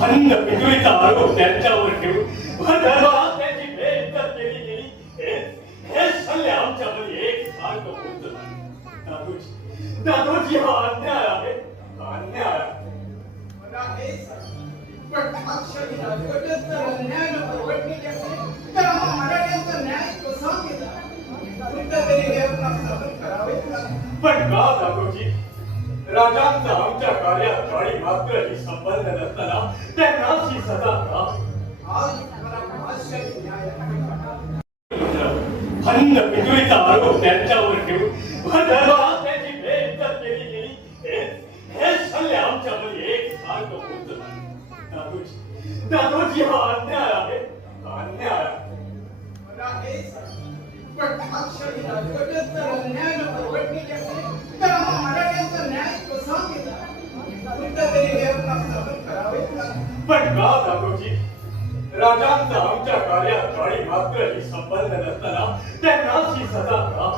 खंड पितळीचा आरोप त्यांच्यावर ठेवून धर्मात त्याची बेइज्जत केली गेली. हे सल्ले आमच्यामध्ये एक सारखं होत नाही. दादोजी हा अन्याय आहे, अन्याय आहे. मला हे सांग, पण अक्षरी राजवटीचा अन्याय न परवडणे असेल तर आम्हा मराठ्यांचा न्याय कसा केला? कुठेतरी हे आपण साधन करावेच लागेल. पण का दादोजी? राजांचा आमच्या कार्यात काळी मात्र ही संबंध नसताना त्यांना ही सजा का? आज मला भाषाही न्याय आहे. खंड पितळीचा आरोप त्यांच्यावर ठेवून धर्मात त्याची बेइज्जत केली गेली. हे सल्ले आमच्यामध्ये एक सारखं होत नाही. दादोजी हा अन्याय आहे, अन्याय आहे. मला हे सांग, पण अक्षरी राजवटीचा अन्याय न परवडणे असेल तर आम्हा मराठ्यांचा न्याय कसा केला? कुठेतरी हे आपण साधन करावेच लागेल. पण का दादोजी? राजांचा आमच्या कार्यात काळी मात्र ही संबंध नसताना त्यांना ही सजा का?